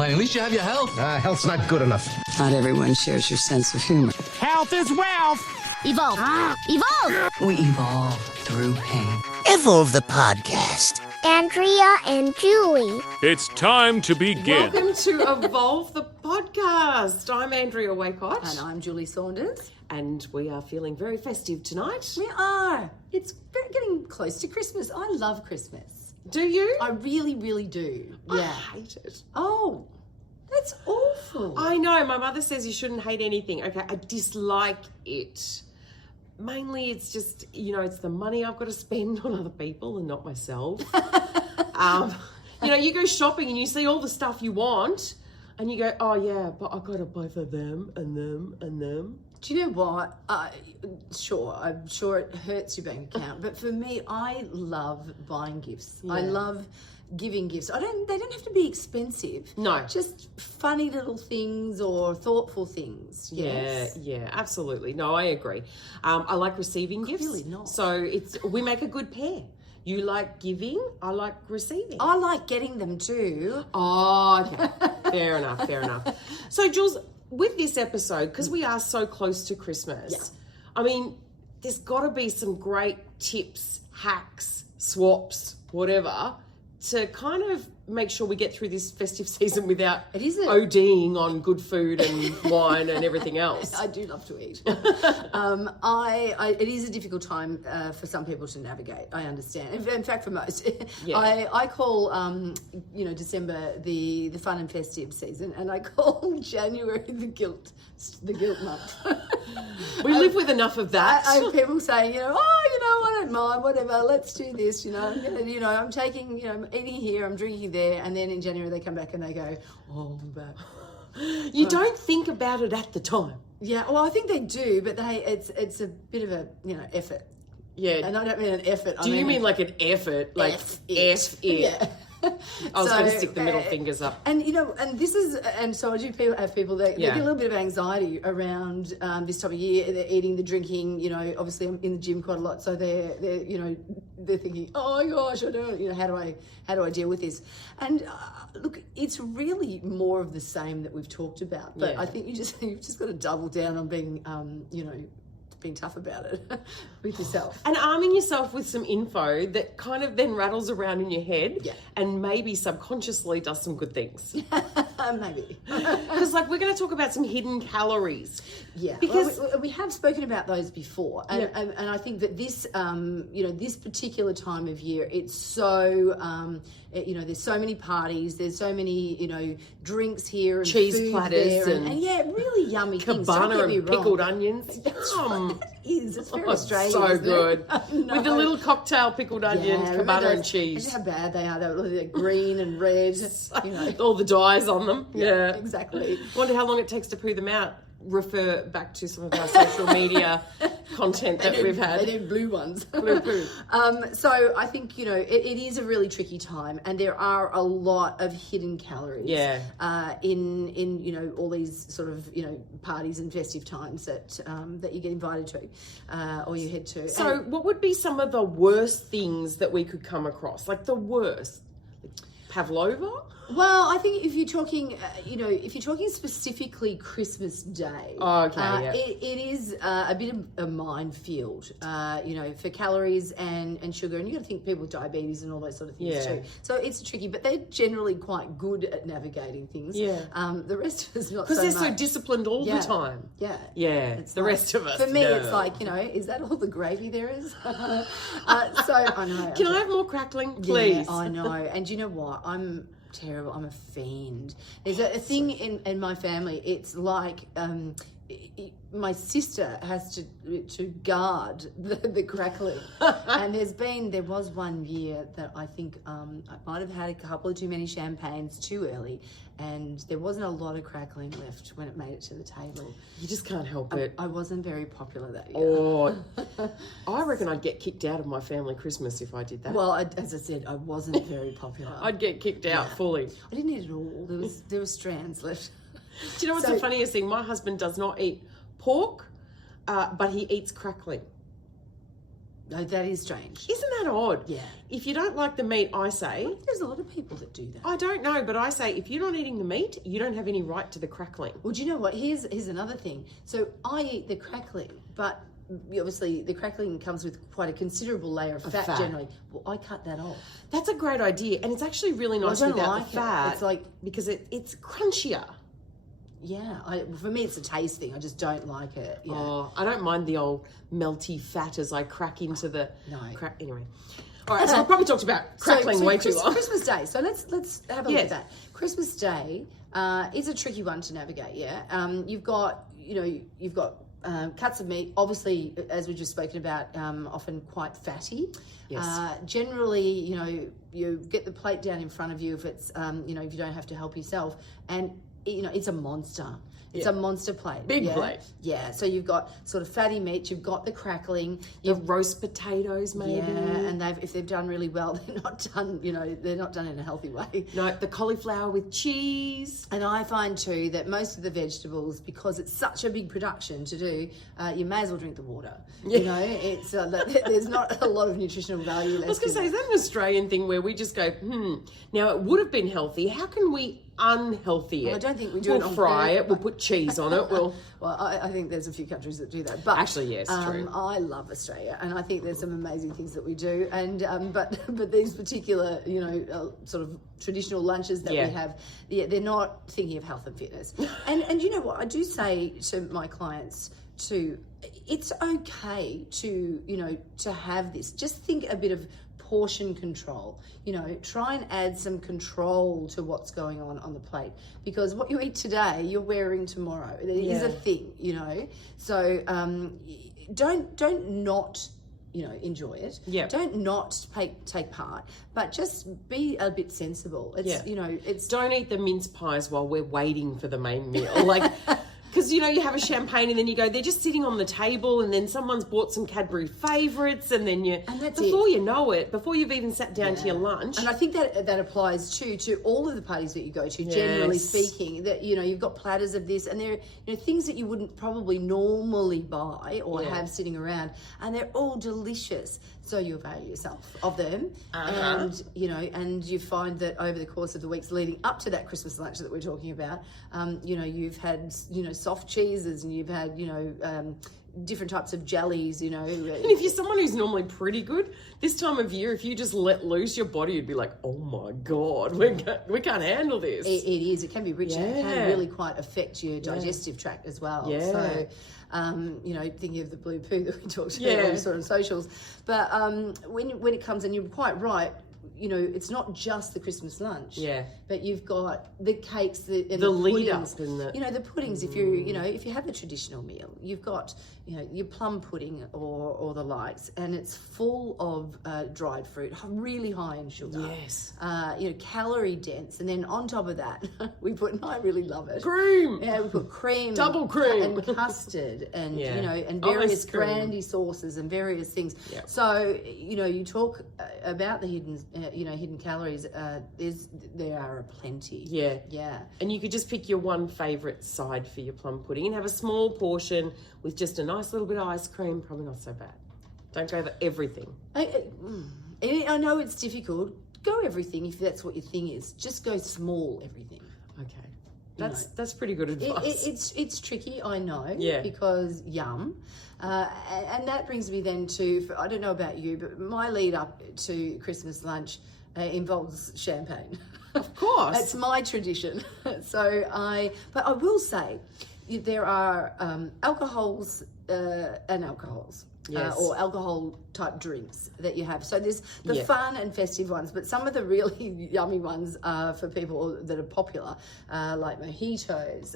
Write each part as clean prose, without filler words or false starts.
At least you have your health. Health's not good enough. Not everyone shares your sense of humor. Health is wealth. Evolve. Evolve. We evolve through pain. Evolv The Podcast. Andrea and Julie. It's time to begin. Welcome to Evolv The Podcast. I'm Andrea Waycott. And I'm Julie Saunders. And we are feeling very festive tonight. We are. It's getting close to Christmas. I love Christmas. Do you? I really, really do. Yeah. I hate it. Oh, that's awful. I know. My mother says you shouldn't hate anything. Okay, I dislike it. Mainly it's just, it's the money I've got to spend on other people and not myself. You go shopping and you see all the stuff you want and you go, oh yeah, but I've got to buy for them and them and them. Do you know what? I'm sure it hurts your bank account, but for me, I love buying gifts. Yeah. I love giving gifts. They don't have to be expensive. No. Just funny little things or thoughtful things. Yes. Yeah, absolutely. No, I agree. I like receiving gifts. Really not. So we make a good pair. You like giving, I like receiving. I like getting them too. Oh, okay. Fair enough. So, Jules, with this episode, because we are so close to Christmas, I mean, there's got to be some great tips, hacks, swaps, whatever, to kind of make sure we get through this festive season without ODing on good food and wine and everything else. I do love to eat. It is a difficult time for some people to navigate. I understand. In fact, for most, I call December the fun and festive season, and I call January the guilt month. We live with enough of that. I have people saying, I don't mind, whatever. Let's do this. I'm taking, eating here, I'm drinking there, and then in January they come back and they go, oh, I'm back. You don't think about it at the time. Yeah, well, I think they do, but it's a bit of a effort. Yeah, and I don't mean an effort. Do you mean like an effort, like F it? Yeah. I was going to stick the middle fingers up. And so I do have people that they get a little bit of anxiety around this time of year. They're eating, the drinking. Obviously I'm in the gym quite a lot, so they're thinking, oh my gosh, I don't. How do I deal with this? And look, it's really more of the same that we've talked about. But I think you've just got to double down on being being tough about it with yourself. And arming yourself with some info that kind of then rattles around in your head and maybe subconsciously does some good things. Maybe. Because we're going to talk about some hidden calories. Yeah. Because we have spoken about those before. And I think that this, this particular time of year, it's so... there's so many parties, there's so many, drinks here and cheese food platters there, and really yummy things. Cabana and pickled onions. That's right. It is. It's very Australian. So good. With the little cocktail pickled onions, cabana and cheese. How bad they are. They're green and red. All the dyes on them. Yeah, exactly. Wonder how long it takes to poo them out. Refer back to some of our social media content that we've had. They did blue ones. Blue poo. So I think, it is a really tricky time, and there are a lot of hidden calories in all these sort of, parties and festive times that you get invited to or you head to. So what would be some of the worst things that we could come across? Like the worst? Pavlova? Well, I think if you're talking, specifically Christmas Day, it is a bit of a minefield, for calories and sugar. And you got to think people with diabetes and all those sort of things too. So it's tricky, but they're generally quite good at navigating things. Yeah. The rest of us not so much. Because they're so disciplined all the time. Yeah. Yeah. It's the rest of us. For me, it's like, is that all the gravy there is? So I know. Can I have more crackling, please? Yeah, I know. And you know what? I'm terrible. I'm a fiend. There's a thing in my family. It's like my sister has to guard the crackling. And there was one year that I think I might have had a couple of too many champagnes too early, and there wasn't a lot of crackling left when it made it to the table. You just can't help it. I wasn't very popular that year. Oh, I reckon I'd get kicked out of my family Christmas if I did that. Well, as I said, I wasn't very popular. I'd get kicked out fully. I didn't eat it all. There were strands left. Do you know what's the funniest thing? My husband does not eat pork, but he eats crackling. No, that is strange. Isn't that odd? Yeah. If you don't like the meat, I say... There's a lot of people that do that. I don't know, but I say if you're not eating the meat, you don't have any right to the crackling. Well, do you know what? Here's another thing. So I eat the crackling, but obviously the crackling comes with quite a considerable layer of fat generally. Well, I cut that off. That's a great idea, and it's actually really nice without the fat. It's like... Because it's crunchier. Yeah, for me it's a taste thing. I just don't like it. Yeah. Oh, I don't mind the old melty fat as I crack into the... No. Anyway. All right, so I've probably talked about crackling way too long. Christmas Day. So let's have a look at that. Christmas Day is a tricky one to navigate. Yeah, you've got cuts of meat. Obviously, as we've just spoken about, often quite fatty. Yes. Generally, you get the plate down in front of you if it's if you don't have to help yourself, and it's a monster. It's a monster plate. Big plate. Yeah. So you've got sort of fatty meat, you've got the crackling, you've roast potatoes maybe. Yeah, and if they've done really well, they're not done, they're not done in a healthy way. No, the cauliflower with cheese. And I find too that most of the vegetables, because it's such a big production to do, you may as well drink the water. Yeah. It's there's not a lot of nutritional value left. I was going to say, is that an Australian thing where we just go, now it would have been healthy. How can we unhealthy it? Well, I don't think we do it on We'll fry purpose. it, we'll put cheese on it, Well, I think there's a few countries that do that. But actually, yes, true. I love Australia, and I think there's some amazing things that we do. And but these particular, sort of traditional lunches that we have, they're not thinking of health and fitness. And you know what? I do say to my clients too, it's okay to to have this. Just think a bit of portion control. Try and add some control to what's going on the plate, because what you eat today you're wearing tomorrow. It is a thing, so don't not enjoy it. Don't not take part, but just be a bit sensible. It's don't eat the mince pies while we're waiting for the main meal, like. Because, you have a champagne and then you go, they're just sitting on the table, and then someone's bought some Cadbury favourites, and then before you know it, before you've even sat down to your lunch. And I think that applies too to all of the parties that you go to, generally speaking, that, you've got platters of this, and they're things that you wouldn't probably normally buy or have sitting around, and they're all delicious. So you avail yourself of them, and you find that over the course of the weeks leading up to that Christmas lunch that we're talking about, you've had soft cheeses, and you've had different types of jellies. And if you're someone who's normally pretty good, this time of year, if you just let loose, your body would be like, oh my God, we can't handle this. It is. It can be rich, and it can really quite affect your digestive tract as well. Yeah. So, thinking of the blue poo that we talked about sort of socials. But when it comes, and you're quite right, it's not just the Christmas lunch. Yeah. But you've got the cakes, the lead puddings, up, isn't it? The puddings. If you have a traditional meal, you've got your plum pudding or the likes, and it's full of dried fruit, really high in sugar. Yes. Calorie dense, and then on top of that, we put, and I really love it, cream. Yeah, we put cream, double cream, and custard, and and various brandy sauces and various things. Yep. So you talk about the hidden calories. There are plenty. Yeah. And you could just pick your one favourite side for your plum pudding and have a small portion with just a nice little bit of ice cream. Probably not so bad. Don't go for everything. I know it's difficult. Go everything if that's what your thing is. Just go small everything. Okay. That's pretty good advice. It's tricky, I know. Yeah. Because yum. And that brings me then to, I don't know about you, but my lead up to Christmas lunch involves champagne. Of course. It's my tradition. But I will say, there are alcohols and alcohols. Yes. Or alcohol type drinks that you have. So there's the fun and festive ones, but some of the really yummy ones are for people that are popular, like mojitos,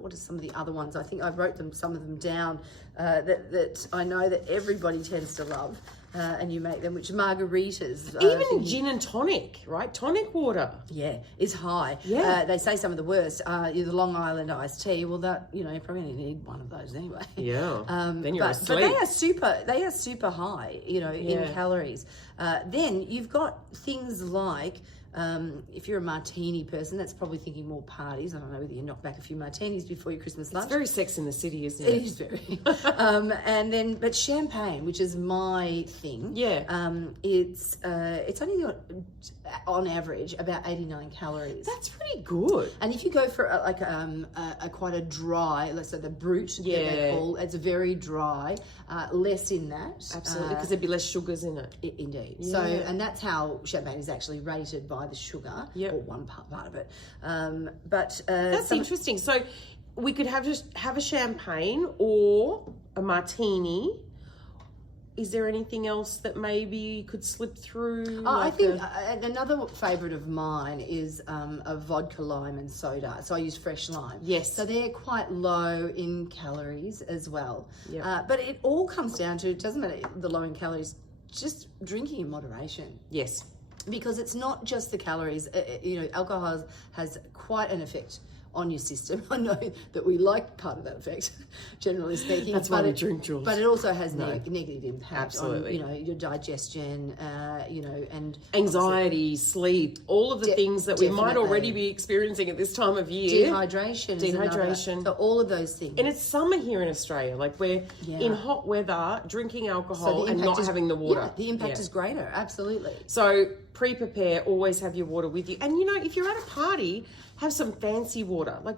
what are some of the other ones? I think I wrote some of them down that I know that everybody tends to love. And you make them, which are margaritas. Even gin and tonic, right? Tonic water. Yeah, is high. Yeah. They say some of the worst. The Long Island iced tea. Well, that you probably only need one of those anyway. Yeah. Then you're asleep. But they are super high. In calories. Then you've got things like, if you're a martini person, that's probably thinking more parties. I don't know whether you knock back a few martinis before your Christmas lunch. It's very Sex in the City, isn't it? It is very. But champagne, which is my thing. Yeah. It's only got, on average, about 89 calories. That's pretty good. And if you go for a quite a dry, let's say the brut, that they call, it's very dry, less in that. Absolutely, because there'd be less sugars in it. Indeed. Yeah. So, and that's how champagne is actually rated by the sugar, or one part of it. That's interesting. So we could have a champagne or a martini. Is there anything else that maybe could slip through? I think another favourite of mine is a vodka, lime and soda. So I use fresh lime. Yes. So they're quite low in calories as well. Yep. But it all comes down to, it doesn't matter the low in calories, just drinking in moderation. Yes. Because it's not just the calories. Alcohol has quite an effect on your system. I know that we like part of that effect, generally speaking. That's why we drink, Jules. But it also has negative impact Absolutely. on your digestion, and anxiety, sleep, all of the things that we might already be experiencing at this time of year. Dehydration. So all of those things. And it's summer here in Australia. Like we're in hot weather, drinking alcohol and not having the water. Yeah, the impact is greater. Absolutely. So pre-prepare, always have your water with you. And if you're at a party, have some fancy water. Like,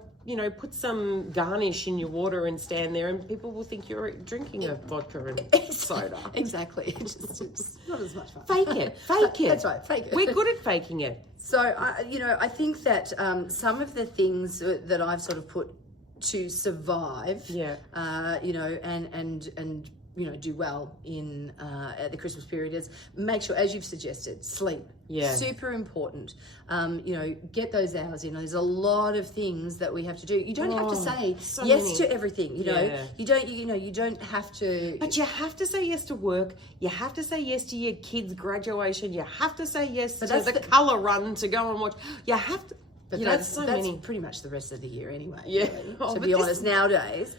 put some garnish in your water and stand there and people will think you're drinking a vodka and soda. Exactly. It's not as much fun. Fake it. That's right, fake it. We're good at faking it. So, I think that some of the things that I've sort of put to survive, and do well in at the Christmas period is make sure, as you've suggested, sleep. Yeah. Super important. Get those hours in. There's a lot of things that we have to do. You don't have to say yes to everything. You don't have to. But you have to say yes to work. You have to say yes to your kids' graduation. You have to say yes to the colour run to go and watch. You have to. But that's pretty much the rest of the year anyway. Yeah. Really, to be honest, nowadays,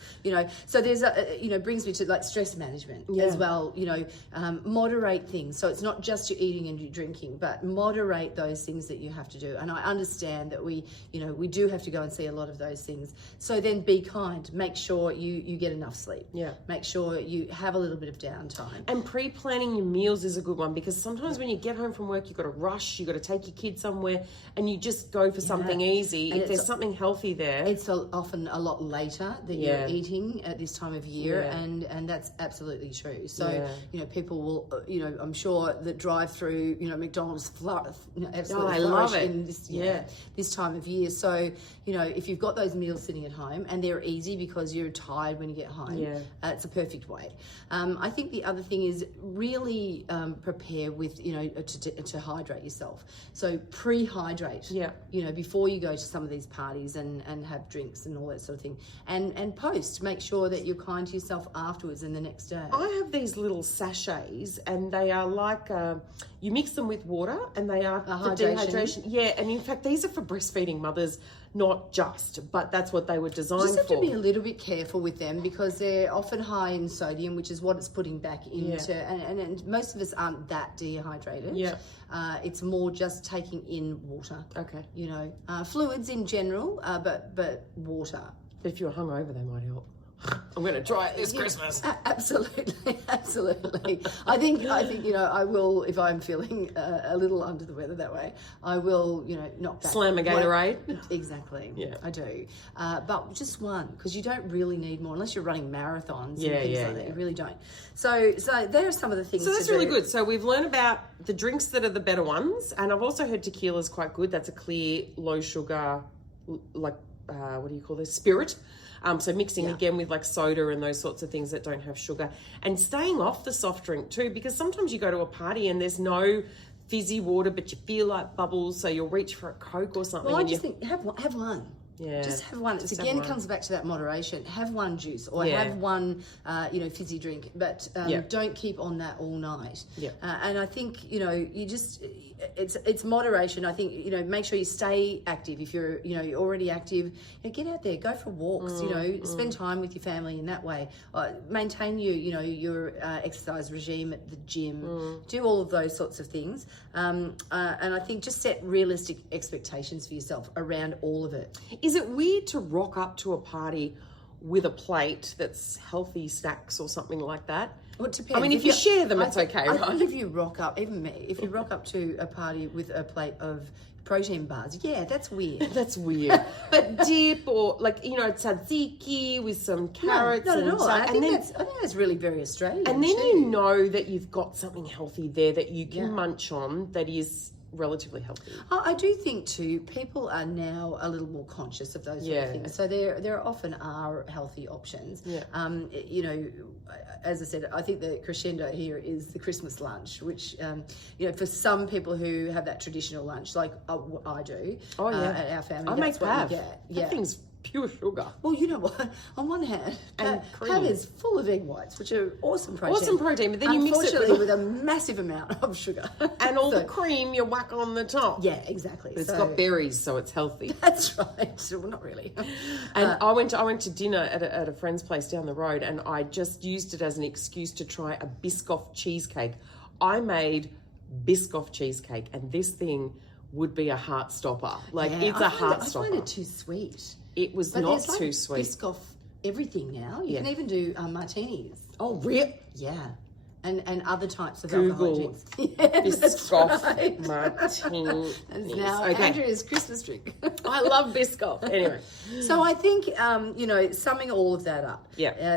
so there's brings me to like stress management as well. Moderate things. So it's not just your eating and your drinking, but moderate those things that you have to do. And I understand that we do have to go and see a lot of those things. So then be kind. Make sure you get enough sleep. Yeah. Make sure you have a little bit of downtime. And pre-planning your meals is a good one because sometimes when you get home from work, you've got to rush, you've got to take your kids somewhere, and you just go for something easy. And if there's something healthy there, it's often a lot that you're eating at this time of year, and that's absolutely true. So people will, I'm sure that drive through, McDonald's absolutely flourish in this this time of year. So if you've got those meals sitting at home and they're easy because you're tired when you get home, it's a perfect way. I think the other thing is really prepare with to hydrate yourself. So pre-hydrate. Before you go to some of these parties and have drinks and all that sort of thing. And post, make sure that you're kind to yourself afterwards and the next day. I have these little sachets and they are like, you mix them with water and they are for dehydration. Yeah, and in fact, these are for breastfeeding mothers, not just, but that's what they were designed for. You just have to be a little bit careful with them because they're often high in sodium, which is what it's putting back into, and most of us aren't that dehydrated. Yeah. It's more just taking in water. Okay. Fluids in general, but water. But if you're hungover, they might help. I'm going to try it this Christmas. Absolutely. I think I will, if I'm feeling a little under the weather that way, I will knock back. Slam a Gatorade. Exactly. Yeah, I do. But just one, because you don't really need more unless you're running marathons and things like that. You really don't. So there are some of the things. So that's really good. So we've learned about the drinks that are the better ones, and I've also heard tequila's quite good. That's a clear, low sugar, like what do you call this? Spirit. So mixing again with like soda and those sorts of things that don't have sugar, and staying off the soft drink too, because sometimes you go to a party and there's no fizzy water, but you feel like bubbles, so you'll reach for a Coke or something. Well, I just think have one. Yeah. Just have one. Just Again, have it one. comes back to that moderation. Have one juice or Yeah. have one, fizzy drink, but don't keep on that all night. Yeah. And I think, it's moderation. I think, make sure you stay active. If you're already active, get out there, go for walks, spend time with your family in that way. Maintain your exercise regime at the gym. Do all of those sorts of things. And I think just set realistic expectations for yourself around all of it. Is it weird to rock up to a party with a plate that's healthy snacks or something like that? Well, it depends. I mean, if you share them, it's okay, I right? think if you rock up, even me, if you rock up to a party with a plate of protein bars, yeah, that's weird. That's weird. But dip or tzatziki with some carrots not and at all. stuff. I think that's really very Australian. And then too. you know that you've got something healthy there that you can munch on that is relatively healthy. I do think too, people are now a little more conscious of those sort of things. So there often are healthy options. Yeah. As I said, I think the crescendo here is the Christmas lunch, which for some people who have that traditional lunch, like I do, at our family, that's what you get. That thing's pure sugar. Well, you know what? On one hand, And Pat is full of egg whites, which are awesome protein. Awesome protein, but then you mix it unfortunately with a massive amount of sugar and all the cream you whack on the top. Yeah, exactly. It's got berries, so it's healthy. That's right. Well, not really. And I went to dinner at a friend's place down the road, and I just used it as an excuse to try a Biscoff cheesecake. I made Biscoff cheesecake, and this thing would be a heart stopper. It's a heart stopper. I find it too sweet. It was But not there's too sweet. Biscoff everything now. You can even do martinis. Oh, really? Yeah. And other types of Google alcohol drinks. Biscoff right. martinis. That's now Okay. Andrea's Christmas drink. I love Biscoff. Anyway. So I think, summing all of that up,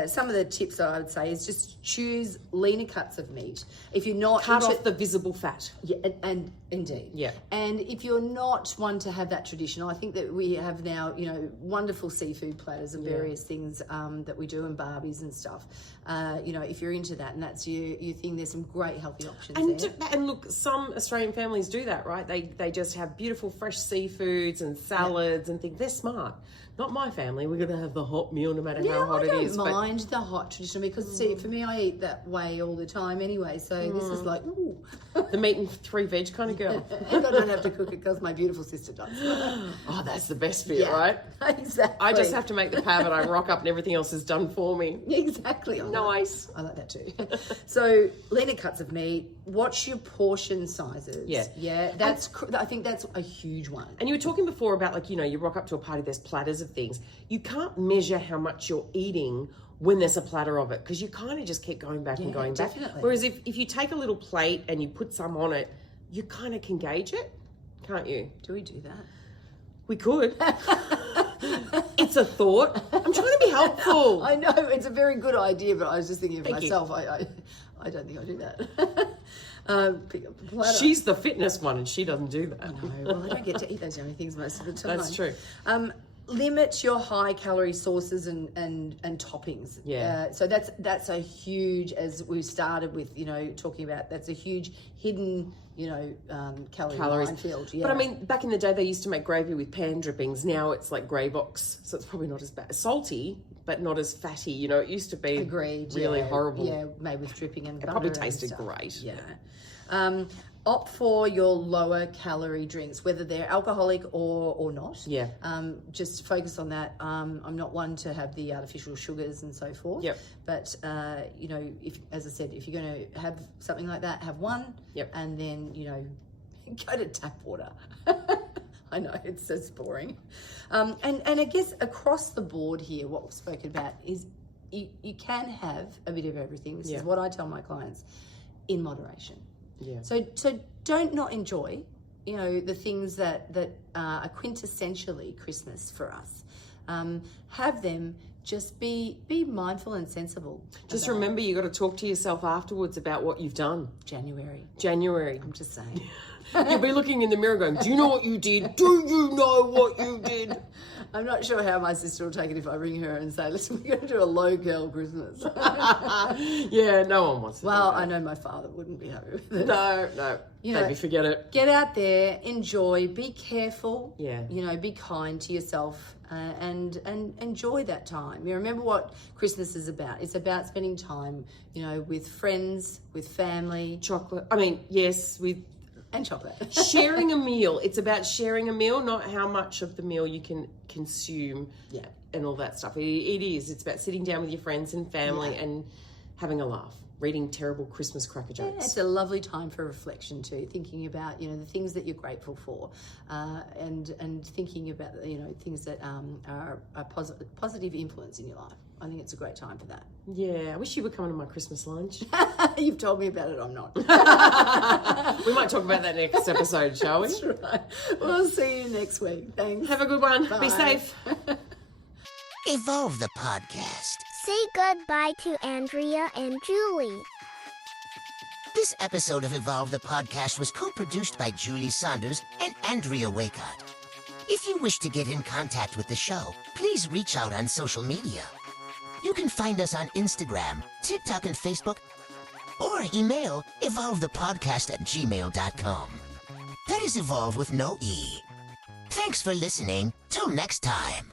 some of the tips I would say is just choose leaner cuts of meat. If you're not Cut off the visible fat. Yeah, and indeed. Yeah. And if you're not one to have that traditional, I think that we have now, wonderful seafood platters and various things that we do and barbies and stuff. If you're into that and that's your thing, there's some great healthy options there. And look, some Australian families do that, right? They just have beautiful fresh seafoods and salads and things. They're smart. Not my family. We're going to have the hot meal no matter how hot it is. I don't mind the hot traditional because, see, for me, I eat that way all the time anyway. So this is like, ooh. The meat and 3 veg kind of girl. And I don't have to cook it because my beautiful sister does. Oh, that's the best bit, right? Exactly. I just have to make the pave and I rock up and everything else is done for me. Exactly. Nice. I like that too. So leaner cuts of meat. Watch your portion sizes. Yeah. I think that's a huge one. And you were talking before about you rock up to a party, there's platters of things. You can't measure how much you're eating when there's a platter of it because you kind of just keep going back and going back. Definitely. Whereas if you take a little plate and you put some on it, you kind of can gauge it, can't you? Do we do that? We could. It's a thought. I'm trying to be helpful. I know, it's a very good idea, but I was just thinking of Thank you. myself. I don't think I do that. Pick up the platter. She's the fitness one and she doesn't do that. No, well, I don't get to eat those yummy things most of the time. That's true. Limit your high calorie sauces and toppings. Yeah. So that's a huge, as we started with, talking about, that's a huge hidden, calories minefield. Yeah. But I mean, back in the day, they used to make gravy with pan drippings. Now it's like Gravox, so it's probably not as bad. Salty, but not as fatty. It used to be really horrible. Yeah, made with dripping and butter. It probably and tasted stuff. great. Yeah. Opt for your lower calorie drinks, whether they're alcoholic or not. Yeah. Just focus on that. I'm not one to have the artificial sugars and so forth. Yep. But if, as I said, if you're going to have something like that, have one. Yep. And then go to tap water. I know it's so boring. And I guess across the board here, what we've spoken about is you can have a bit of everything. This is what I tell my clients, in moderation. Yeah. So don't not enjoy, the things that are quintessentially Christmas for us. Have them. Just be mindful and sensible. Just remember, you got to talk to yourself afterwards about what you've done. January. I'm just saying. You'll be looking in the mirror going, do you know what you did? Do you know what you did? I'm not sure how my sister will take it if I ring her and say, listen, we're going to do a low-girl Christmas. Yeah, no one wants to Well, do that. I know my father wouldn't be happy with it. No. Maybe forget it. Get out there, enjoy, be careful. Yeah. Be kind to yourself and enjoy that time. Remember what Christmas is about. It's about spending time, with friends, with family. Chocolate. I mean, yes, with... And chocolate. Sharing a meal. It's about sharing a meal, not how much of the meal you can consume and all that stuff. It is. It's about sitting down with your friends and family and having a laugh, reading terrible Christmas cracker jokes. Yeah, it's a lovely time for reflection too, thinking about, the things that you're grateful for and thinking about, things that are a positive influence in your life. I think it's a great time for that. Yeah, I wish you were coming to my Christmas lunch. You've told me about it, I'm not. We might talk about that next episode, shall we? That's right. We'll see you next week. Thanks. Have a good one. Bye. Be safe. Evolv the Podcast. Say goodbye to Andrea and Julie. This episode of Evolv the Podcast was co-produced by Julie Saunders and Andrea Waycott. If you wish to get in contact with the show, please reach out on social media. You can find us on Instagram, TikTok, and Facebook, or email evolvethepodcast@gmail.com. That is Evolv with no E. Thanks for listening. Till next time.